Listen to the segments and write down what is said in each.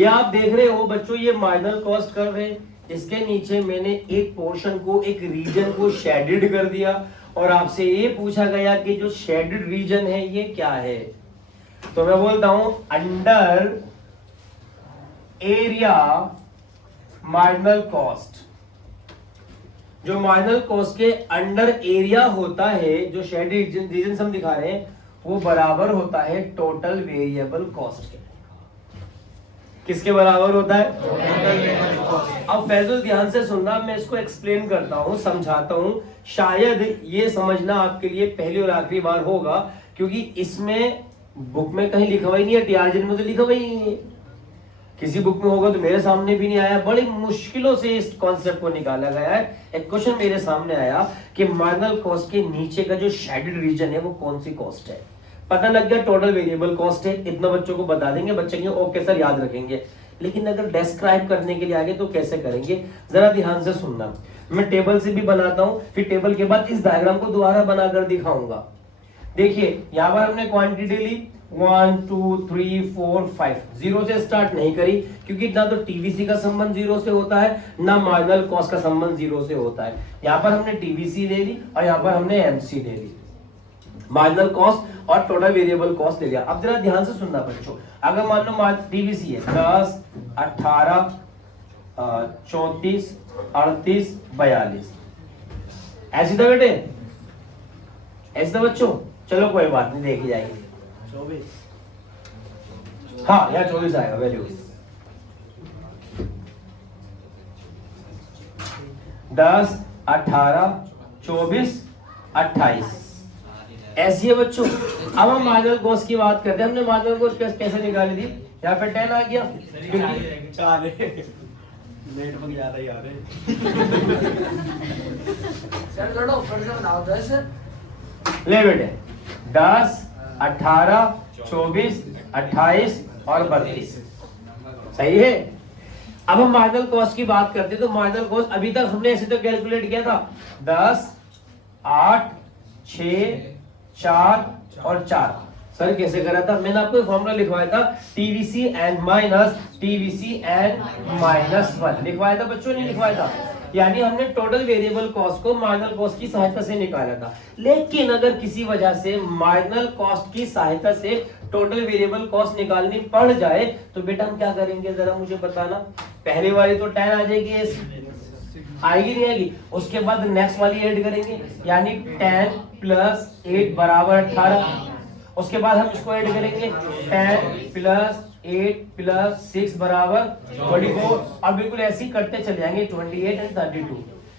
ये आप देख रहे हो बच्चों, ये मार्जिनल कॉस्ट कर्व है, इसके नीचे मैंने एक पोर्शन को, एक रीजन को शेडेड कर दिया और आपसे ये पूछा गया कि जो शेडेड रीजन है ये क्या है। तो मैं बोलता हूं अंडर एरिया मार्जिनल कॉस्ट, जो मार्जिनल कॉस्ट के अंडर एरिया होता है, जो शेडेड रीजन हम दिखा रहे हैं, वो बराबर होता है टोटल वेरिएबल कॉस्ट के। किसके बराबर होता है? अब फैजल ध्यान से सुनना, मैं इसको एक्सप्लेन करता हूं, समझाता हूं। शायद ये समझना आपके लिए पहली और आखिरी बार होगा, क्योंकि इसमें बुक में कहीं लिखा हुआ ही नहीं है, टीआरजी में तो लिखा हुआ ही नहीं है। किसी बुक में होगा तो मेरे सामने भी नहीं आया, बड़ी मुश्किलों से इस कॉन्सेप्ट को निकाला गया है। एक क्वेश्चन मेरे सामने आया कि मार्जिनल कॉस्ट के नीचे का जो शेडेड रीजन है वो कौन सी कॉस्ट है। पता लग गया टोटल वेरिएबल कॉस्ट है, इतना बच्चों को बता देंगे, बच्चे के ओके सर याद रखेंगे। लेकिन अगर डिस्क्राइब करने के लिए आगे तो कैसे करेंगे, जरा ध्यान से सुनना। मैं टेबल से भी बनाता हूं, फिर टेबल के बाद इस डायग्राम को दोबारा बनाकर दिखाऊंगा। देखिए यहां पर हमने क्वांटिटी ली 1 2 3 4 5, जीरो से स्टार्ट नहीं करी, क्योंकि ना तो टीवीसी का संबंध जीरो से होता है, ना मार्जिनल कॉस्ट का संबंध जीरो से होता है। यहाँ पर हमने टीवीसी ले ली और यहाँ पर हमने एमसी ले ली, मार्जिनल कॉस्ट और टोटल वेरिएबल कॉस्ट ले लिया। अब जरा ध्यान से सुनना बच्चों, अगर मान लो टीवीसी है 10 18 34 38 42, ऐसी था बेटे, ऐसी था बच्चों। चलो कोई बात नहीं, देखी जाएगी। 24, हाँ यहाँ 24 आएगा, वेरी गुड। 10 18 24 28 ऐसी है बच्चों। अब हम मार्जिनल कॉस्ट की बात करते हैं। हमने मार्जिनल कॉस्ट कैसे निकाली थी? यहाँ पे 10 आ गया, लेट हो गया था यार। ले बेटे 10 18 24 28 और 32, सही है। अब हम मार्जिनल कॉस्ट की बात करते हैं। तो मार्जिनल कॉस्ट अभी तक हमने ऐसे तो कैलकुलेट किया था 10 8 6 4 और 4। सर कैसे करा था? मैंने आपको फॉर्मूला लिखवाया था, TVC N minus TVC N minus 1 लिखवाया था बच्चों, नहीं लिखवाया था? यानी हमने टोटल वेरिएबल कॉस्ट को मार्जिनल कॉस्ट की सहायता से निकाला था। लेकिन अगर किसी वजह से मार्जिनल कॉस्ट की सहायता से टोटल वेरिएबल कॉस्ट निकालनी पड़ जाए तो बेटा हम क्या करेंगे, जरा मुझे बताना। पहले वाली तो 10 आ जाएगी, आएगी नहीं आएगी? उसके बाद नेक्स्ट वाली ऐड करेंगे, यानी 10 प्लस 8 बराबर 18। उसके बाद हम इसको ऐड करेंगे 10 प्लस 8 प्लस 6 बराबर 24। अब बिल्कुल ऐसे ही करते चले जाएंगे 28 एंड 32।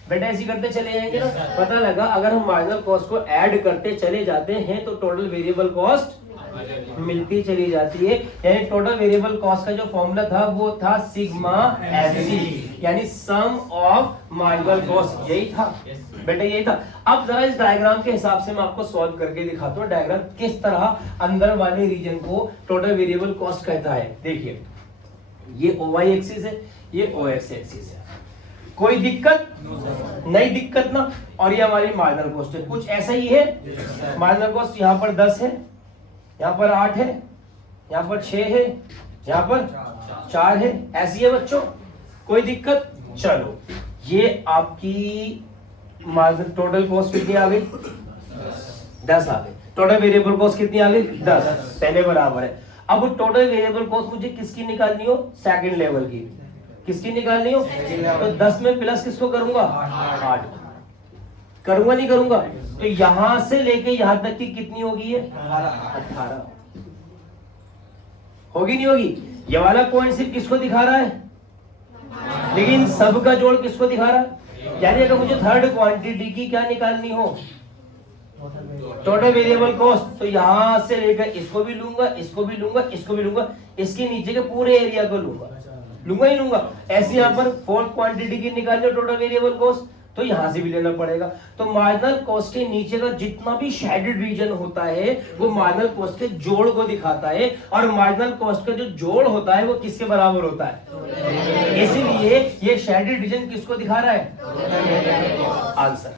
बेटा ऐसे करते चले जाएंगे ना। पता लगा अगर हम मार्जिनल कॉस्ट को ऐड करते चले जाते हैं तो टोटल वेरिएबल कॉस्ट मिलती चली जाती है। यानी टोटल वेरिएबल कॉस्ट का जो फॉर्मूला था वो था सिग्मा एफसी, यानी सम ऑफ मार्जिनल कॉस्ट, यही था बेटा, यही था। अब जरा इस डायग्राम के हिसाब से मैं आपको सॉल्व करके दिखाता हूँ डायग्राम किस तरह अंदर वाले रीजन को टोटल वेरिएबल कॉस्ट कहता है। देखिए ये OY एक्सिस है, ये OX एक्सिस है, कोई दिक्कत नहीं, दिक्कत ना। और ये हमारी मार्जिनल कॉस्ट है, कुछ ऐसा ही है। मार्जिनल कॉस्ट यहाँ पर 10 है, यहाँ पर 8 है, यहाँ पर 6 है, यहाँ पर 4 है, ऐसी है बच्चों, कोई दिक्कत? चलो ये आपकी मार्जिन टोटल कॉस्ट कितनी आ गई? 10 आ गई। टोटल वेरिएबल कॉस्ट कितनी आ गई? 10, पहले बराबर है। अब टोटल वेरिएबल कॉस्ट मुझे किसकी निकालनी हो? सेकंड लेवल की। किसकी निकालनी हो? तो 10 में प्लस किसको करूंगा? 8 करूंगा, नहीं करूंगा? तो यहां से लेके यहां तक की कितनी होगी? 18 होगी, नहीं होगी? ये वाला पॉइंट सिर्फ किसको दिखा रहा है, लेकिन सबका जोड़ किसको दिखा रहा है? यानी अगर मुझे थर्ड क्वांटिटी की क्या निकालनी हो, टोटल वेरिएबल कॉस्ट, तो यहां से लेकर इसको भी लूंगा, इसको भी लूंगा, इसको भी लूंगा, इसके नीचे के पूरे एरिया को लूंगा ही लूंगा। ऐसे यहाँ पर फोर्थ क्वांटिटी की निकालनी हो टोटल वेरिएबल कॉस्ट, तो यहां से भी लेना पड़ेगा। तो मार्जिनल कॉस्ट के नीचे का जितना भी शेडेड रीजन होता है वो मार्जिनल कॉस्ट के जोड़ को दिखाता है, और मार्जिनल कॉस्ट का जो जोड़ होता है वो किसके बराबर होता है? इसलिए ये शेडेड रीजन किसको दिखा रहा है? आंसर